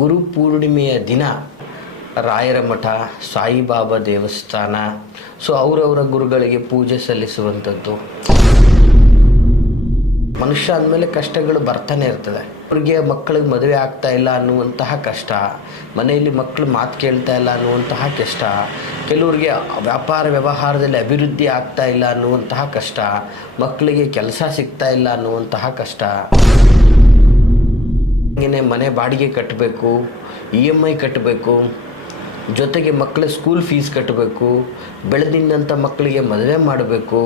ಗುರು ಪೂರ್ಣಿಮೆಯ ದಿನ ರಾಯರ ಮಠ, ಸಾಯಿಬಾಬಾ ದೇವಸ್ಥಾನ, ಸೊ ಅವರವರ ಗುರುಗಳಿಗೆ ಪೂಜೆ ಸಲ್ಲಿಸುವಂಥದ್ದು. ಮನುಷ್ಯ ಅಂದಮೇಲೆ ಕಷ್ಟಗಳು ಬರ್ತಾನೆ ಇರ್ತದೆ. ಅವ್ರಿಗೆ ಮಕ್ಕಳಿಗೆ ಮದುವೆ ಆಗ್ತಾ ಇಲ್ಲ ಅನ್ನುವಂತಹ ಕಷ್ಟ, ಮನೆಯಲ್ಲಿ ಮಕ್ಕಳು ಮಾತು ಕೇಳ್ತಾ ಇಲ್ಲ ಅನ್ನುವಂತಹ ಕಷ್ಟ, ಕೆಲವ್ರಿಗೆ ವ್ಯಾಪಾರ ವ್ಯವಹಾರದಲ್ಲಿ ಅಭಿವೃದ್ಧಿ ಆಗ್ತಾ ಇಲ್ಲ ಅನ್ನುವಂತಹ ಕಷ್ಟ, ಮಕ್ಕಳಿಗೆ ಕೆಲಸ ಸಿಗ್ತಾ ಇಲ್ಲ ಅನ್ನುವಂತಹ ಕಷ್ಟ, ಮನೆ ಬಾಡಿಗೆ ಕಟ್ಟಬೇಕು, EMI ಕಟ್ಟಬೇಕು, ಜೊತೆಗೆ ಮಕ್ಕಳ ಸ್ಕೂಲ್ ಫೀಸ್ ಕಟ್ಟಬೇಕು, ಬೆಳೆದಿಂದಂಥ ಮಕ್ಕಳಿಗೆ ಮದುವೆ ಮಾಡಬೇಕು,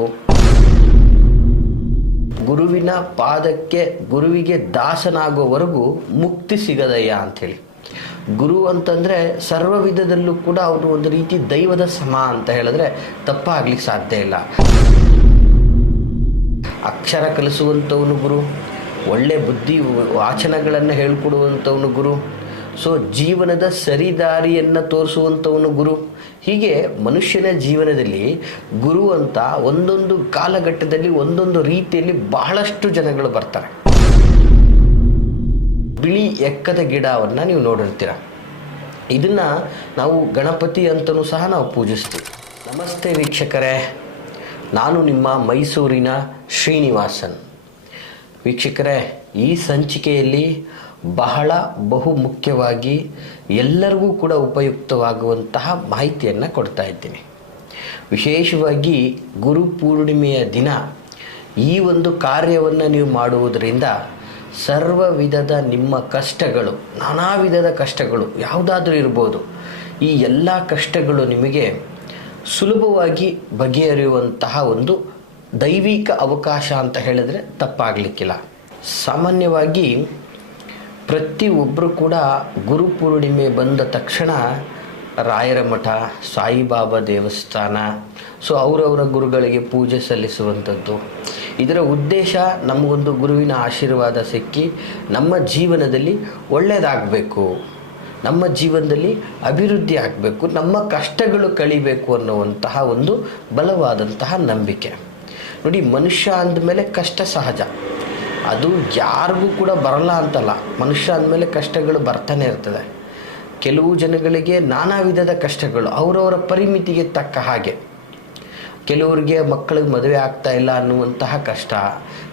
ಗುರುವಿನ ಪಾದಕ್ಕೆ ಗುರುವಿಗೆ ದಾಸನಾಗೋವರೆಗೂ ಮುಕ್ತಿ ಸಿಗದಯ್ಯ ಅಂಥೇಳಿ. ಗುರು ಅಂತಂದರೆ ಸರ್ವ ವಿಧದಲ್ಲೂ ಕೂಡ ಅವನು ಒಂದು ರೀತಿ ದೈವದ ಸಮ ಅಂತ ಹೇಳಿದ್ರೆ ತಪ್ಪಾಗ್ಲಿಕ್ಕೆ ಸಾಧ್ಯ ಇಲ್ಲ. ಅಕ್ಷರ ಕಲಿಸುವಂಥವನು ಗುರು, ಒಳ್ಳೆ ಬುದ್ಧಿ ವಾಚನಗಳನ್ನು ಹೇಳ್ಕೊಡುವಂಥವನು ಗುರು, ಸೊ ಜೀವನದ ಸರಿದಾರಿಯನ್ನು ತೋರಿಸುವಂಥವನು ಗುರು. ಹೀಗೆ ಮನುಷ್ಯನ ಜೀವನದಲ್ಲಿ ಗುರು ಅಂತ ಒಂದೊಂದು ಕಾಲಘಟ್ಟದಲ್ಲಿ ಒಂದೊಂದು ರೀತಿಯಲ್ಲಿ ಬಹಳಷ್ಟು ಜನಗಳು ಬರ್ತಾರೆ. ಬಿಳಿ ಎಕ್ಕದ ಗಿಡವನ್ನು ನೀವು ನೋಡಿರ್ತೀರ. ಇದನ್ನು ನಾವು ಗಣಪತಿ ಅಂತಲೂ ಸಹ ನಾವು ಪೂಜಿಸ್ತೀವಿ. ನಮಸ್ತೆ ವೀಕ್ಷಕರೇ, ನಾನು ನಿಮ್ಮ ಮೈಸೂರಿನ ಶ್ರೀನಿವಾಸನ್. ವೀಕ್ಷಕರೇ, ಈ ಸಂಚಿಕೆಯಲ್ಲಿ ಬಹಳ ಬಹು ಮುಖ್ಯವಾಗಿ ಎಲ್ಲರಿಗೂ ಕೂಡ ಉಪಯುಕ್ತವಾಗುವಂತಹ ಮಾಹಿತಿಯನ್ನು ಕೊಡ್ತಾ ಇದ್ದೀನಿ. ವಿಶೇಷವಾಗಿ ಗುರು ಪೂರ್ಣಿಮೆಯ ದಿನ ಈ ಒಂದು ಕಾರ್ಯವನ್ನು ನೀವು ಮಾಡುವುದರಿಂದ ಸರ್ವ ವಿಧದ ನಿಮ್ಮ ಕಷ್ಟಗಳು, ನಾನಾ ವಿಧದ ಕಷ್ಟಗಳು ಯಾವುದಾದ್ರೂ ಇರ್ಬೋದು, ಈ ಎಲ್ಲ ಕಷ್ಟಗಳು ನಿಮಗೆ ಸುಲಭವಾಗಿ ಬಗೆಹರಿಯುವಂತಹ ಒಂದು ದೈವಿಕ ಅವಕಾಶ ಅಂತ ಹೇಳಿದ್ರೆ ತಪ್ಪಾಗಲಿಕ್ಕಿಲ್ಲ. ಸಾಮಾನ್ಯವಾಗಿ ಪ್ರತಿಯೊಬ್ಬರು ಕೂಡ ಗುರು ಪೂರ್ಣಿಮೆ ಬಂದ ತಕ್ಷಣ ರಾಯರ ಮಠ, ಸಾಯಿಬಾಬಾ ದೇವಸ್ಥಾನ, ಸೊ ಅವರವರ ಗುರುಗಳಿಗೆ ಪೂಜೆ ಸಲ್ಲಿಸುವಂಥದ್ದು. ಇದರ ಉದ್ದೇಶ ನಮಗೊಂದು ಗುರುವಿನ ಆಶೀರ್ವಾದ ಸಿಕ್ಕಿ ನಮ್ಮ ಜೀವನದಲ್ಲಿ ಒಳ್ಳೆಯದಾಗಬೇಕು, ನಮ್ಮ ಜೀವನದಲ್ಲಿ ಅಭಿವೃದ್ಧಿ ಆಗಬೇಕು, ನಮ್ಮ ಕಷ್ಟಗಳು ಕಳಿಬೇಕು ಅನ್ನುವಂತಹ ಒಂದು ಬಲವಾದಂತಹ ನಂಬಿಕೆ. ನೋಡಿ, ಮನುಷ್ಯ ಅಂದಮೇಲೆ ಕಷ್ಟ ಸಹಜ, ಅದು ಯಾರಿಗೂ ಕೂಡ ಬರಲ್ಲ ಅಂತಲ್ಲ. ಮನುಷ್ಯ ಅಂದಮೇಲೆ ಕಷ್ಟಗಳು ಬರ್ತಾನೆ ಇರ್ತದೆ. ಕೆಲವು ಜನಗಳಿಗೆ ನಾನಾ ವಿಧದ ಕಷ್ಟಗಳು ಅವರವರ ಪರಿಮಿತಿಗೆ ತಕ್ಕ ಹಾಗೆ. ಕೆಲವರಿಗೆ ಮಕ್ಕಳಿಗೆ ಮದುವೆ ಆಗ್ತಾ ಇಲ್ಲ ಅನ್ನುವಂತಹ ಕಷ್ಟ,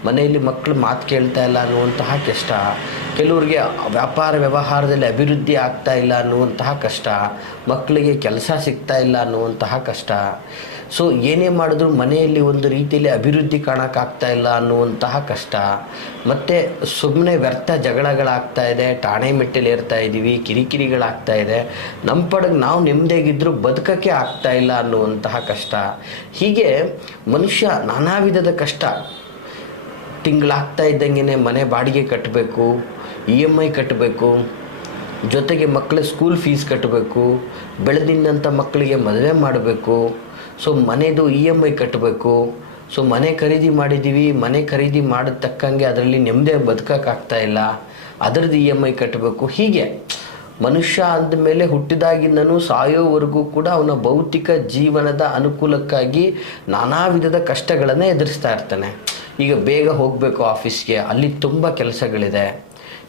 ಮನೆಯಲ್ಲಿ ಮಕ್ಕಳು ಮಾತು ಕೇಳ್ತಾ ಇಲ್ಲ ಅನ್ನುವಂತಹ ಕಷ್ಟ, ಕೆಲವರಿಗೆ ವ್ಯಾಪಾರ ವ್ಯವಹಾರದಲ್ಲಿ ಅಭಿವೃದ್ಧಿ ಆಗ್ತಾ ಇಲ್ಲ ಅನ್ನುವಂತಹ ಕಷ್ಟ, ಮಕ್ಕಳಿಗೆ ಕೆಲಸ ಸಿಗ್ತಾ ಇಲ್ಲ ಅನ್ನುವಂತಹ ಕಷ್ಟ, ಸೊ ಏನೇ ಮಾಡಿದ್ರು ಮನೆಯಲ್ಲಿ ಒಂದು ರೀತಿಯಲ್ಲಿ ಅಭಿವೃದ್ಧಿ ಕಾಣೋಕ್ಕಾಗ್ತಾ ಇಲ್ಲ ಅನ್ನುವಂತಹ ಕಷ್ಟ, ಮತ್ತು ಸುಮ್ಮನೆ ವ್ಯರ್ಥ ಜಗಳಗಳಾಗ್ತಾ ಇದೆ, ಠಾಣೆ ಮೆಟ್ಟಲು ಏರ್ತಾ ಇದ್ದೀವಿ, ಕಿರಿಕಿರಿಗಳಾಗ್ತಾ ಇದೆ, ನಮ್ಮ ಪಡೆಗೆ ನಾವು ನೆಮ್ಮದಿಯಾಗಿದ್ದರೂ ಬದುಕೋಕ್ಕೆ ಆಗ್ತಾ ಇಲ್ಲ ಅನ್ನುವಂತಹ ಕಷ್ಟ. ಹೀಗೆ ಮನುಷ್ಯ ನಾನಾ ವಿಧದ ಕಷ್ಟ. ತಿಂಗಳಾಗ್ತಾ ಇದ್ದಂಗೆ ಮನೆ ಬಾಡಿಗೆ ಕಟ್ಟಬೇಕು, EMI ಕಟ್ಟಬೇಕು, ಜೊತೆಗೆ ಮಕ್ಕಳ ಸ್ಕೂಲ್ ಫೀಸ್ ಕಟ್ಟಬೇಕು, ಬೆಳೆದಿಂದಂಥ ಮಕ್ಕಳಿಗೆ ಮದುವೆ ಮಾಡಬೇಕು, ಸೊ ಮನೆದು EMI ಕಟ್ಟಬೇಕು, ಸೊ ಮನೆ ಖರೀದಿ ಮಾಡಿದ್ದೀವಿ, ಮನೆ ಖರೀದಿ ಮಾಡಿದ ತಕ್ಕಂಗೆ ಅದರಲ್ಲಿ ನೆಮ್ಮದಿ ಬದುಕೋಕ್ಕಾಗ್ತಾ ಇಲ್ಲ, ಅದರದ್ದು EMI ಕಟ್ಟಬೇಕು. ಹೀಗೆ ಮನುಷ್ಯ ಅಂದಮೇಲೆ ಹುಟ್ಟಿದಾಗಿಂದನೂ ಸಾಯೋವರೆಗೂ ಕೂಡ ಅವನ ಭೌತಿಕ ಜೀವನದ ಅನುಕೂಲಕ್ಕಾಗಿ ನಾನಾ ವಿಧದ ಕಷ್ಟಗಳನ್ನು ಎದುರಿಸ್ತಾ ಇರ್ತಾನೆ. ಈಗ ಬೇಗ ಹೋಗಬೇಕು ಆಫೀಸ್ಗೆ, ಅಲ್ಲಿ ತುಂಬ ಕೆಲಸಗಳಿದೆ,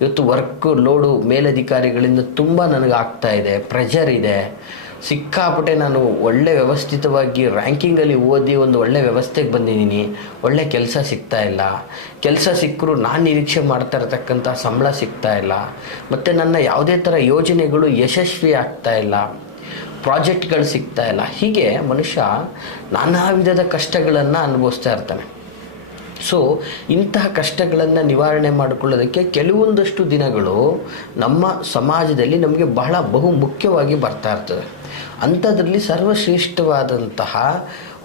ಇವತ್ತು ವರ್ಕ್ ಲೋಡು ಮೇಲಧಿಕಾರಿಗಳಿಂದ ತುಂಬ ನನಗೆ ಆಗ್ತಾ ಇದೆ, ಪ್ರೆಷರ್ ಇದೆ, ಸಿಕ್ಕಾಪಟ್ಟೆ ನಾನು ಒಳ್ಳೆ ವ್ಯವಸ್ಥಿತವಾಗಿ ರ್ಯಾಂಕಿಂಗಲ್ಲಿ ಓದಿ ಒಂದು ಒಳ್ಳೆ ವ್ಯವಸ್ಥೆಗೆ ಬಂದಿದ್ದೀನಿ, ಒಳ್ಳೆ ಕೆಲಸ ಸಿಗ್ತಾ ಇಲ್ಲ, ಕೆಲಸ ಸಿಕ್ಕರೂ ನಾನು ನಿರೀಕ್ಷೆ ಮಾಡ್ತಾ ಇರತಕ್ಕಂಥ ಸಂಬಳ ಸಿಗ್ತಾ ಇಲ್ಲ, ಮತ್ತು ನನ್ನ ಯಾವುದೇ ಥರ ಯೋಜನೆಗಳು ಯಶಸ್ವಿ ಆಗ್ತಾ ಇಲ್ಲ, ಪ್ರಾಜೆಕ್ಟ್ಗಳು ಸಿಗ್ತಾ ಇಲ್ಲ. ಹೀಗೆ ಮನುಷ್ಯ ನಾನಾ ವಿಧದ ಕಷ್ಟಗಳನ್ನು ಅನುಭವಿಸ್ತಾ ಇರ್ತಾನೆ. ಸೊ ಇಂತಹ ಕಷ್ಟಗಳನ್ನು ನಿವಾರಣೆ ಮಾಡಿಕೊಳ್ಳೋದಕ್ಕೆ ಕೆಲವೊಂದಷ್ಟು ದಿನಗಳು ನಮ್ಮ ಸಮಾಜದಲ್ಲಿ ನಮಗೆ ಬಹಳ ಬಹು ಮುಖ್ಯವಾಗಿ ಬರ್ತಾ ಇರ್ತದೆ. ಅಂಥದ್ರಲ್ಲಿ ಸರ್ವಶ್ರೇಷ್ಠವಾದಂತಹ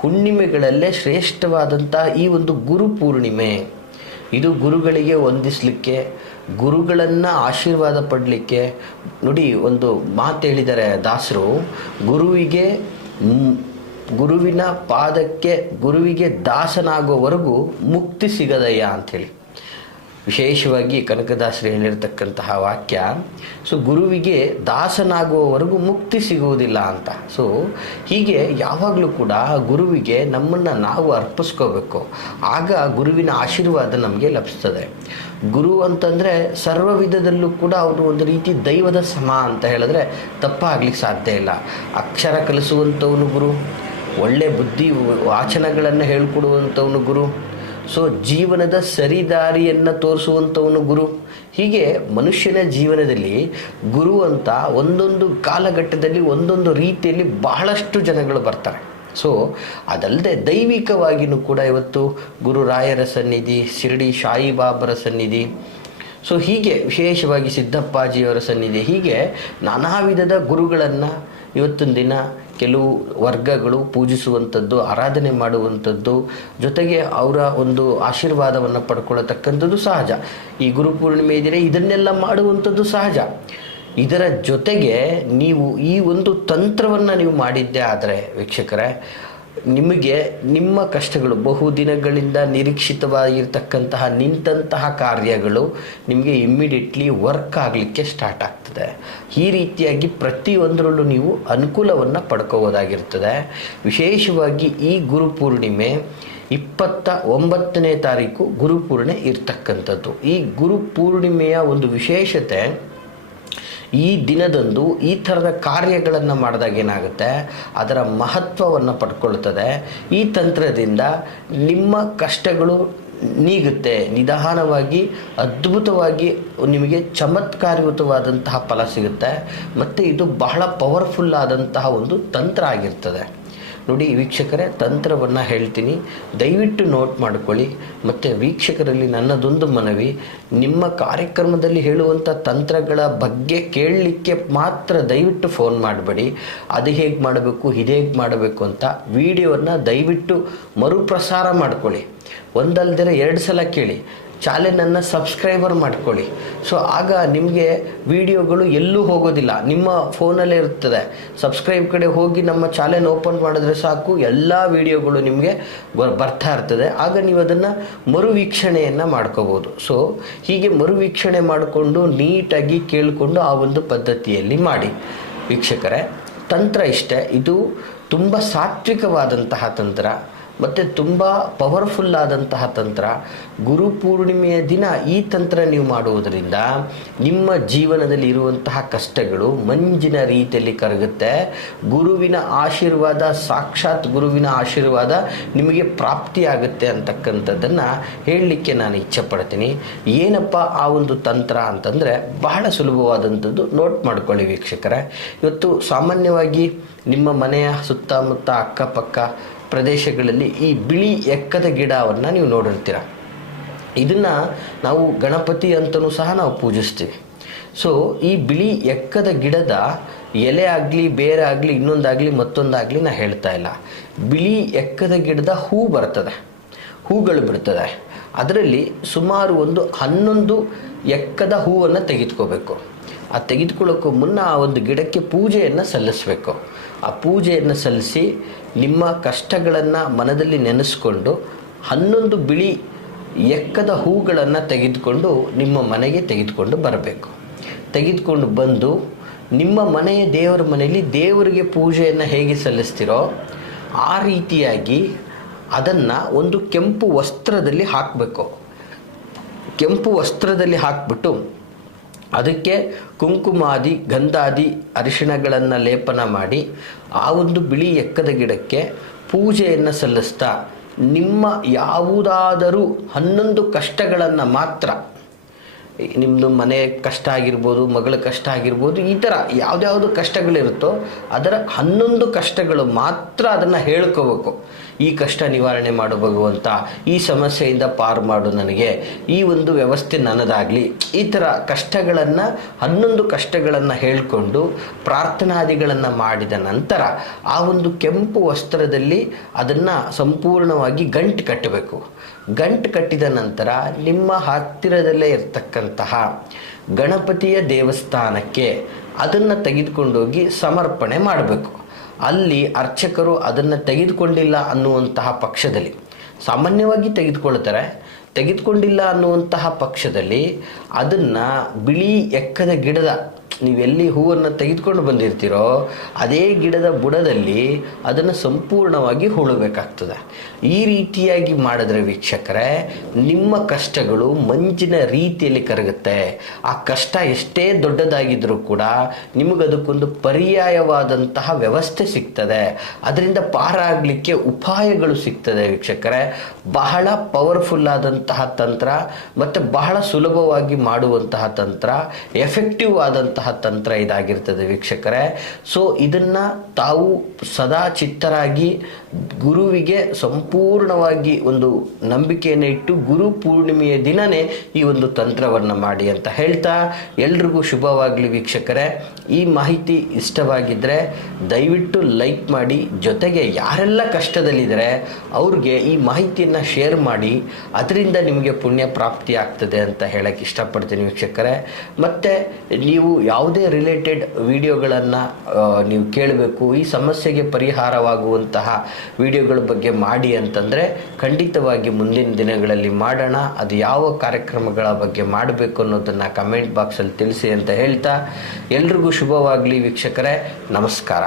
ಹುಣ್ಣಿಮೆಗಳಲ್ಲೇ ಶ್ರೇಷ್ಠವಾದಂತಹ ಈ ಒಂದು ಗುರು ಪೂರ್ಣಿಮೆ, ಇದು ಗುರುಗಳಿಗೆ ವಂದಿಸಲಿಕ್ಕೆ, ಗುರುಗಳನ್ನು ಆಶೀರ್ವಾದ ಪಡಲಿಕ್ಕೆ. ನೋಡಿ, ಒಂದು ಮಾತು ಹೇಳಿದ್ದಾರೆ ದಾಸರು, ಗುರುವಿನ ಪಾದಕ್ಕೆ ಗುರುವಿಗೆ ದಾಸನಾಗೋವರೆಗೂ ಮುಕ್ತಿ ಸಿಗದಯ್ಯ ಅಂಥೇಳಿ. ವಿಶೇಷವಾಗಿ ಕನಕದಾಸರು ಹೇಳಿರ್ತಕ್ಕಂತಹ ವಾಕ್ಯ, ಸೊ ಗುರುವಿಗೆ ದಾಸನಾಗುವವರೆಗೂ ಮುಕ್ತಿ ಸಿಗುವುದಿಲ್ಲ ಅಂತ. ಸೊ ಹೀಗೆ ಯಾವಾಗಲೂ ಕೂಡ ಗುರುವಿಗೆ ನಮ್ಮನ್ನು ನಾವು ಅರ್ಪಿಸ್ಕೋಬೇಕು, ಆಗ ಗುರುವಿನ ಆಶೀರ್ವಾದ ನಮಗೆ ಲಭಿಸ್ತದೆ. ಗುರು ಅಂತಂದರೆ ಸರ್ವ ವಿಧದಲ್ಲೂ ಕೂಡ ಅವರು ಒಂದು ರೀತಿ ದೈವದ ಸಮ ಅಂತ ಹೇಳಿದ್ರೆ ತಪ್ಪಾಗ್ಲಿಕ್ಕೆ ಸಾಧ್ಯ ಇಲ್ಲ. ಅಕ್ಷರ ಕಲಿಸುವಂಥವನು ಗುರು, ಒಳ್ಳೆ ಬುದ್ಧಿ ವಾಚನಗಳನ್ನು ಹೇಳ್ಕೊಡುವಂಥವನು ಗುರು, ಸೊ ಜೀವನದ ಸರಿದಾರಿಯನ್ನು ತೋರಿಸುವಂಥವನು ಗುರು. ಹೀಗೆ ಮನುಷ್ಯನ ಜೀವನದಲ್ಲಿ ಗುರು ಅಂತ ಒಂದೊಂದು ಕಾಲಘಟ್ಟದಲ್ಲಿ ಒಂದೊಂದು ರೀತಿಯಲ್ಲಿ ಬಹಳಷ್ಟು ಜನಗಳು ಬರ್ತಾರೆ. ಸೊ ಅದಲ್ಲದೆ ದೈವಿಕವಾಗಿಯೂ ಕೂಡ ಇವತ್ತು ಗುರುರಾಯರ ಸನ್ನಿಧಿ, ಶಿರಡಿ ಸಾಯಿಬಾಬರ ಸನ್ನಿಧಿ, ಸೊ ಹೀಗೆ ವಿಶೇಷವಾಗಿ ಸಿದ್ದಪ್ಪಾಜಿಯವರ ಸನ್ನಿಧಿ, ಹೀಗೆ ನಾನಾ ವಿಧದ ಗುರುಗಳನ್ನು ಇವತ್ತಿನ ದಿನ ಕೆಲವು ವರ್ಗಗಳು ಪೂಜಿಸುವಂಥದ್ದು, ಆರಾಧನೆ ಮಾಡುವಂಥದ್ದು, ಜೊತೆಗೆ ಅವರ ಒಂದು ಆಶೀರ್ವಾದವನ್ನು ಪಡ್ಕೊಳ್ಳತಕ್ಕಂಥದ್ದು ಸಹಜ. ಈ ಗುರುಪೂರ್ಣಿಮೆ ದಿನ ಇದನ್ನೆಲ್ಲ ಮಾಡುವಂಥದ್ದು ಸಹಜ. ಇದರ ಜೊತೆಗೆ ನೀವು ಈ ಒಂದು ತಂತ್ರವನ್ನು ನೀವು ಮಾಡಿದ್ದೇ ಆದರೆ ವೀಕ್ಷಕರೇ, ನಿಮಗೆ ನಿಮ್ಮ ಕಷ್ಟಗಳು ಬಹುದಿನಗಳಿಂದ ನಿರೀಕ್ಷಿತವಾಗಿರ್ತಕ್ಕಂತಹ ನಿಂತಹ ಕಾರ್ಯಗಳು ನಿಮಗೆ ಇಮ್ಮಿಡಿಯೇಟ್ಲಿ ವರ್ಕ್ ಆಗಲಿಕ್ಕೆ ಸ್ಟಾರ್ಟ್ ಆಗ್ತದೆ. ಈ ರೀತಿಯಾಗಿ ಪ್ರತಿಯೊಂದರಲ್ಲೂ ನೀವು ಅನುಕೂಲವನ್ನು ಪಡ್ಕೋಬೋದಾಗಿರ್ತದೆ. ವಿಶೇಷವಾಗಿ ಈ ಗುರುಪೂರ್ಣಿಮೆ 29ನೇ ತಾರೀಕು ಗುರುಪೂರ್ಣೆ ಇರ್ತಕ್ಕಂಥದ್ದು. ಈ ಗುರುಪೂರ್ಣಿಮೆಯ ಒಂದು ವಿಶೇಷತೆ, ಈ ದಿನದಂದು ಈ ಥರದ ಕಾರ್ಯಗಳನ್ನು ಮಾಡಿದಾಗ ಏನಾಗುತ್ತೆ, ಅದರ ಮಹತ್ವವನ್ನು ಪಡ್ಕೊಳ್ತದೆ. ಈ ತಂತ್ರದಿಂದ ನಿಮ್ಮ ಕಷ್ಟಗಳು ನೀಗುತ್ತೆ, ನಿಧಾನವಾಗಿ ಅದ್ಭುತವಾಗಿ ನಿಮಗೆ ಚಮತ್ಕಾರಯುತವಾದಂತಹ ಫಲ ಸಿಗುತ್ತೆ. ಮತ್ತು ಇದು ಬಹಳ ಪವರ್ಫುಲ್ ಆದಂತಹ ಒಂದು ತಂತ್ರ ಆಗಿರ್ತದೆ. ನೋಡಿ ವೀಕ್ಷಕರೇ, ತಂತ್ರವನ್ನು ಹೇಳ್ತೀನಿ, ದಯವಿಟ್ಟು ನೋಟ್ ಮಾಡ್ಕೊಳ್ಳಿ. ಮತ್ತು ವೀಕ್ಷಕರಲ್ಲಿ ನನ್ನದೊಂದು ಮನವಿ, ನಿಮ್ಮ ಕಾರ್ಯಕ್ರಮದಲ್ಲಿ ಹೇಳುವಂಥ ತಂತ್ರಗಳ ಬಗ್ಗೆ ಕೇಳಲಿಕ್ಕೆ ಮಾತ್ರ ದಯವಿಟ್ಟು ಫೋನ್ ಮಾಡಬೇಡಿ. ಅದು ಹೇಗೆ ಮಾಡಬೇಕು, ಇದು ಹೇಗೆ ಮಾಡಬೇಕು ಅಂತ ವಿಡಿಯೋವನ್ನು ದಯವಿಟ್ಟು ಮರುಪ್ರಸಾರ ಮಾಡ್ಕೊಳ್ಳಿ. ಒಂದಲ್ದಿರ 2 ಸಲ ಕೇಳಿ. ಚಾನೆಲನ್ನು ಸಬ್ಸ್ಕ್ರೈಬರ್ ಮಾಡ್ಕೊಳ್ಳಿ. ಸೊ ಆಗ ನಿಮಗೆ ವಿಡಿಯೋಗಳು ಎಲ್ಲೂ ಹೋಗೋದಿಲ್ಲ, ನಿಮ್ಮ ಫೋನಲ್ಲೇ ಇರ್ತದೆ. ಸಬ್ಸ್ಕ್ರೈಬ್ ಕಡೆ ಹೋಗಿ ನಮ್ಮ ಚಾನೆಲ್ ಓಪನ್ ಮಾಡಿದ್ರೆ ಸಾಕು, ಎಲ್ಲ ವಿಡಿಯೋಗಳು ನಿಮಗೆ ಬರ್ತಾ ಇರ್ತದೆ. ಆಗ ನೀವು ಅದನ್ನು ಮರುವೀಕ್ಷಣೆಯನ್ನು ಮಾಡ್ಕೋಬೋದು. ಸೊ ಹೀಗೆ ಮರುವೀಕ್ಷಣೆ ಮಾಡಿಕೊಂಡು ನೀಟಾಗಿ ಕೇಳಿಕೊಂಡು ಆ ಒಂದು ಪದ್ಧತಿಯಲ್ಲಿ ಮಾಡಿ. ವೀಕ್ಷಕರೇ, ತಂತ್ರ ಇಷ್ಟೇ. ಇದು ತುಂಬ ಸಾತ್ವಿಕವಾದಂತಹ ತಂತ್ರ ಮತ್ತು ತುಂಬ ಪವರ್ಫುಲ್ ಆದಂತಹ ತಂತ್ರ. ಗುರುಪೂರ್ಣಿಮೆಯ ದಿನ ಈ ತಂತ್ರ ನೀವು ಮಾಡುವುದರಿಂದ ನಿಮ್ಮ ಜೀವನದಲ್ಲಿ ಇರುವಂತಹ ಕಷ್ಟಗಳು ಮಂಜಿನ ರೀತಿಯಲ್ಲಿ ಕರಗುತ್ತೆ. ಗುರುವಿನ ಆಶೀರ್ವಾದ, ಸಾಕ್ಷಾತ್ ಗುರುವಿನ ಆಶೀರ್ವಾದ ನಿಮಗೆ ಪ್ರಾಪ್ತಿಯಾಗುತ್ತೆ ಅಂತಕ್ಕಂಥದ್ದನ್ನು ಹೇಳಲಿಕ್ಕೆ ನಾನು ಇಚ್ಛೆ ಪಡ್ತೀನಿ. ಏನಪ್ಪ ಆ ಒಂದು ತಂತ್ರ ಅಂತಂದರೆ ಬಹಳ ಸುಲಭವಾದಂಥದ್ದು. ನೋಟ್ ಮಾಡ್ಕೊಳ್ಳಿ ವೀಕ್ಷಕರೇ. ಇವತ್ತು ಸಾಮಾನ್ಯವಾಗಿ ನಿಮ್ಮ ಮನೆಯ ಸುತ್ತಮುತ್ತ ಅಕ್ಕಪಕ್ಕ ಪ್ರದೇಶಗಳಲ್ಲಿ ಈ ಬಿಳಿ ಎಕ್ಕದ ಗಿಡವನ್ನು ನೀವು ನೋಡಿರ್ತೀರ. ಇದನ್ನು ನಾವು ಗಣಪತಿ ಅಂತಲೂ ಸಹ ನಾವು ಪೂಜಿಸ್ತೀವಿ. ಸೊ ಈ ಬಿಳಿ ಎಕ್ಕದ ಗಿಡದ ಎಲೆ ಆಗಲಿ, ಬೇರೆ ಆಗಲಿ, ಇನ್ನೊಂದಾಗಲಿ ಮತ್ತೊಂದಾಗಲಿ ನಾನು ಹೇಳ್ತಾ ಇಲ್ಲ. ಬಿಳಿ ಎಕ್ಕದ ಗಿಡದ ಹೂ ಬರ್ತದೆ, ಹೂಗಳು ಬಿಡ್ತದೆ. ಅದರಲ್ಲಿ ಸುಮಾರು ಒಂದು 11 ಎಕ್ಕದ ಹೂವನ್ನು ತೆಗೆದುಕೋಬೇಕು. ಆ ತೆಗೆದುಕೊಳ್ಳೋಕ್ಕೂ ಮುನ್ನ ಆ ಒಂದು ಗಿಡಕ್ಕೆ ಪೂಜೆಯನ್ನು ಸಲ್ಲಿಸಬೇಕು. ಆ ಪೂಜೆಯನ್ನು ಸಲ್ಲಿಸಿ ನಿಮ್ಮ ಕಷ್ಟಗಳನ್ನು ಮನದಲ್ಲಿ ನೆನೆಸ್ಕೊಂಡು 11 ಬಿಳಿ ಎಕ್ಕದ ಹೂಗಳನ್ನು ತೆಗೆದುಕೊಂಡು ನಿಮ್ಮ ಮನೆಗೆ ತೆಗೆದುಕೊಂಡು ಬರಬೇಕು. ತೆಗೆದುಕೊಂಡು ಬಂದು ನಿಮ್ಮ ಮನೆಯ ದೇವರ ಮನೆಯಲ್ಲಿ ದೇವರಿಗೆ ಪೂಜೆಯನ್ನು ಹೇಗೆ ಸಲ್ಲಿಸ್ತೀರೋ ಆ ರೀತಿಯಾಗಿ ಅದನ್ನು ಒಂದು ಕೆಂಪು ವಸ್ತ್ರದಲ್ಲಿ ಹಾಕಬೇಕು. ಕೆಂಪು ವಸ್ತ್ರದಲ್ಲಿ ಹಾಕಿಬಿಟ್ಟು ಅದಕ್ಕೆ ಕುಂಕುಮಾದಿ, ಗಂಧಾದಿ, ಅರಿಶಿಣಗಳನ್ನು ಲೇಪನ ಮಾಡಿ ಆ ಒಂದು ಬಿಳಿ ಎಕ್ಕದ ಗಿಡಕ್ಕೆ ಪೂಜೆಯನ್ನು ಸಲ್ಲಿಸ್ತಾ ನಿಮ್ಮ ಯಾವುದಾದರೂ 11 ಕಷ್ಟಗಳನ್ನು ಮಾತ್ರ, ನಿಮ್ಮದು ಮನೆ ಕಷ್ಟ ಆಗಿರ್ಬೋದು, ಮಗಳ ಕಷ್ಟ ಆಗಿರ್ಬೋದು, ಈ ಥರ ಯಾವುದ್ಯಾವುದು ಕಷ್ಟಗಳಿರುತ್ತೋ ಅದರ 11 ಕಷ್ಟಗಳು ಮಾತ್ರ ಅದನ್ನು ಹೇಳ್ಕೋಬೇಕು. ಈ ಕಷ್ಟ ನಿವಾರಣೆ ಮಾಡು ಭಗವಂತ, ಈ ಸಮಸ್ಯೆಯಿಂದ ಪಾರು ಮಾಡು ನನಗೆ, ಈ ಒಂದು ವ್ಯವಸ್ಥೆ ನನ್ನದಾಗಲಿ, ಈ ಥರ ಕಷ್ಟಗಳನ್ನು 11 ಕಷ್ಟಗಳನ್ನು ಹೇಳಿಕೊಂಡು ಪ್ರಾರ್ಥನಾದಿಗಳನ್ನು ಮಾಡಿದ ನಂತರ ಆ ಒಂದು ಕೆಂಪು ವಸ್ತ್ರದಲ್ಲಿ ಅದನ್ನು ಸಂಪೂರ್ಣವಾಗಿ ಗಂಟು ಕಟ್ಟಬೇಕು. ಗಂಟು ಕಟ್ಟಿದ ನಂತರ ನಿಮ್ಮ ಹತ್ತಿರದಲ್ಲೇ ಇರ್ತಕ್ಕಂತಹ ಗಣಪತಿಯ ದೇವಸ್ಥಾನಕ್ಕೆ ಅದನ್ನು ತೆಗೆದುಕೊಂಡೋಗಿ ಸಮರ್ಪಣೆ ಮಾಡಬೇಕು. ಅಲ್ಲಿ ಅರ್ಚಕರು ಅದನ್ನು ತೆಗೆದುಕೊಂಡಿಲ್ಲ ಅನ್ನುವಂತಹ ಪಕ್ಷದಲ್ಲಿ, ಸಾಮಾನ್ಯವಾಗಿ ತೆಗೆದುಕೊಳ್ತಾರೆ, ತೆಗೆದುಕೊಂಡಿಲ್ಲ ಅನ್ನುವಂತಹ ಪಕ್ಷದಲ್ಲಿ ಅದನ್ನು ಬಿಳಿ ಎಕ್ಕದ ಗಿಡದ ನೀವೆಲ್ಲಿ ಹೂವನ್ನು ತೆಗೆದುಕೊಂಡು ಬಂದಿರ್ತೀರೋ ಅದೇ ಗಿಡದ ಬುಡದಲ್ಲಿ ಅದನ್ನು ಸಂಪೂರ್ಣವಾಗಿ ಹೂಳಬೇಕಾಗ್ತದೆ. ಈ ರೀತಿಯಾಗಿ ಮಾಡಿದ್ರೆ ವೀಕ್ಷಕರೇ, ನಿಮ್ಮ ಕಷ್ಟಗಳು ಮಂಜಿನ ರೀತಿಯಲ್ಲಿ ಕರಗುತ್ತೆ. ಆ ಕಷ್ಟ ಎಷ್ಟೇ ದೊಡ್ಡದಾಗಿದ್ರೂ ಕೂಡ ನಿಮಗದಕ್ಕೊಂದು ಪರ್ಯಾಯವಾದಂತಹ ವ್ಯವಸ್ಥೆ ಸಿಗ್ತದೆ. ಅದರಿಂದ ಪಾರಾಗಲಿಕ್ಕೆ ಉಪಾಯಗಳು ಸಿಗ್ತದೆ ವೀಕ್ಷಕರೇ. ಬಹಳ ಪವರ್ಫುಲ್ ಆದಂತಹ ತಂತ್ರ ಮತ್ತು ಬಹಳ ಸುಲಭವಾಗಿ ಮಾಡುವಂತಹ ತಂತ್ರ, ಎಫೆಕ್ಟಿವ್ ಆದಂತಹ ತಂತ್ರ ಇದಾಗಿರ್ತದೆ ವೀಕ್ಷಕರೇ. ಸೊ ಇದನ್ನು ತಾವು ಸದಾ ಚಿತ್ತರಾಗಿ ಗುರುವಿಗೆ ಸಂಪೂರ್ಣವಾಗಿ ಒಂದು ನಂಬಿಕೆಯನ್ನು ಇಟ್ಟು ಗುರು ಪೂರ್ಣಿಮೆಯ ದಿನನೇ ಈ ಒಂದು ತಂತ್ರವನ್ನು ಮಾಡಿ ಅಂತ ಹೇಳ್ತಾ ಎಲ್ರಿಗೂ ಶುಭವಾಗಲಿ ವೀಕ್ಷಕರೇ. ಈ ಮಾಹಿತಿ ಇಷ್ಟವಾಗಿದ್ದರೆ ದಯವಿಟ್ಟು ಲೈಕ್ ಮಾಡಿ, ಜೊತೆಗೆ ಯಾರೆಲ್ಲ ಕಷ್ಟದಲ್ಲಿದ್ದಾರೆ ಅವ್ರಿಗೆ ಈ ಮಾಹಿತಿಯನ್ನು ಶೇರ್ ಮಾಡಿ. ಅದರಿಂದ ನಿಮಗೆ ಪುಣ್ಯ ಪ್ರಾಪ್ತಿ ಆಗ್ತದೆ ಅಂತ ಹೇಳಕ್ಕೆ ಇಷ್ಟಪಡ್ತೀನಿ ವೀಕ್ಷಕರೇ. ಮತ್ತು ನೀವು ಯಾವುದೇ ರಿಲೇಟೆಡ್ ವಿಡಿಯೋಗಳನ್ನು ನೀವು ಕೇಳಬೇಕು, ಈ ಸಮಸ್ಯೆಗೆ ಪರಿಹಾರವಾಗುವಂತಹ ವಿಡಿಯೋಗಳ ಬಗ್ಗೆ ಮಾಡಿ ಅಂತಂದರೆ ಖಂಡಿತವಾಗಿ ಮುಂದಿನ ದಿನಗಳಲ್ಲಿ ಮಾಡೋಣ. ಅದು ಯಾವ ಕಾರ್ಯಕ್ರಮಗಳ ಬಗ್ಗೆ ಮಾಡಬೇಕು ಅನ್ನೋದನ್ನು ಕಮೆಂಟ್ ಬಾಕ್ಸಲ್ಲಿ ತಿಳಿಸಿ ಅಂತ ಹೇಳ್ತಾ ಎಲ್ರಿಗೂ ಶುಭವಾಗಲಿ ವೀಕ್ಷಕರೇ. ನಮಸ್ಕಾರ.